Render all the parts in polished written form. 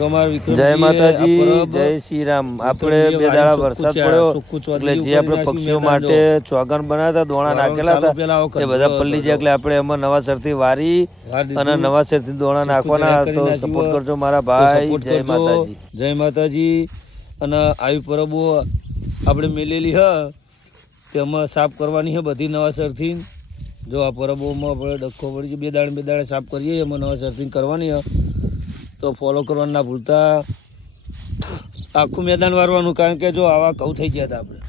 જય માતાજી, જય શ્રી રામ। આપણે બે દાડા વરસાદ પડ્યો એટલે જે આપણે પક્ષીઓ માટે ચોગન બનાવ્યા હતા, દોણા નાખેલા હતા, એ બધા પલ્લી જાય એટલે આપણે એમાં નવાસરથી વારી અને નવાસરથી દોણા નાખવાના। તો સપોર્ટ કરજો મારા ભાઈ। જય માતાજી, જય માતાજી। અને આવી પરબો આપણે મેલેલી હ તેમાં સાફ કરવાની છે બધી નવાસરથી। જો આ પરબોમાં આપણે ડખો પડી બે દાડે સાફ કરીએ, એમાં નવાસરથી કરવાની હ। તો ફોલો કરવાનું ના ભૂલતા। આખું મેદાન વારવાનું, કારણ કે જો આવા કઉ થઈ ગયા હતા આપણે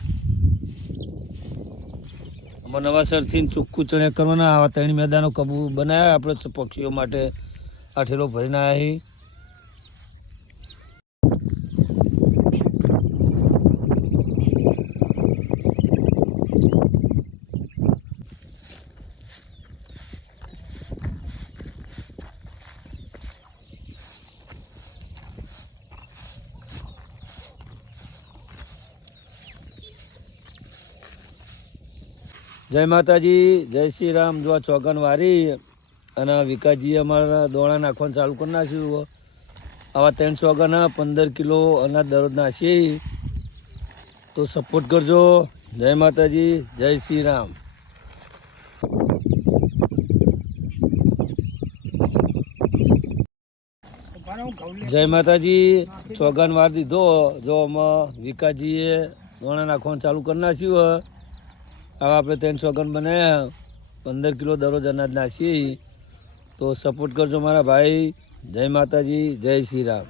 આમાં નવાસરથી ચોખ્ખું ચણ્યા કરવાના। આવા 3 મેદાનો કબૂ બનાવ્યા આપણે પક્ષીઓ માટે। આ ઠેલો ભરીને આવ્યા। જય માતાજી, જય શ્રી રામ। જો આ ચોગન વારી અને વિકાસજી અમારા દોણા નાખવાનું ચાલુ કરી નાખ્યું। આવા 3 ચોગન 15 કિલો અનાજ દરરોજ નાખીએ, તો સપોર્ટ કરજો। જય માતાજી, જય શ્રી રામ। જય માતાજી, ચોગન વાર દીધો। જો આમાં વિકાસજીએ દોણા નાખવાનું ચાલુ કરી નાખ્યું। હવે આપણે 3 ચોગન બનાવ્યા, 15 કિલો દરરોજ અનાજ નાખીએ, તો સપોર્ટ કરજો મારા ભાઈ। જય માતાજી, જય શ્રી રામ।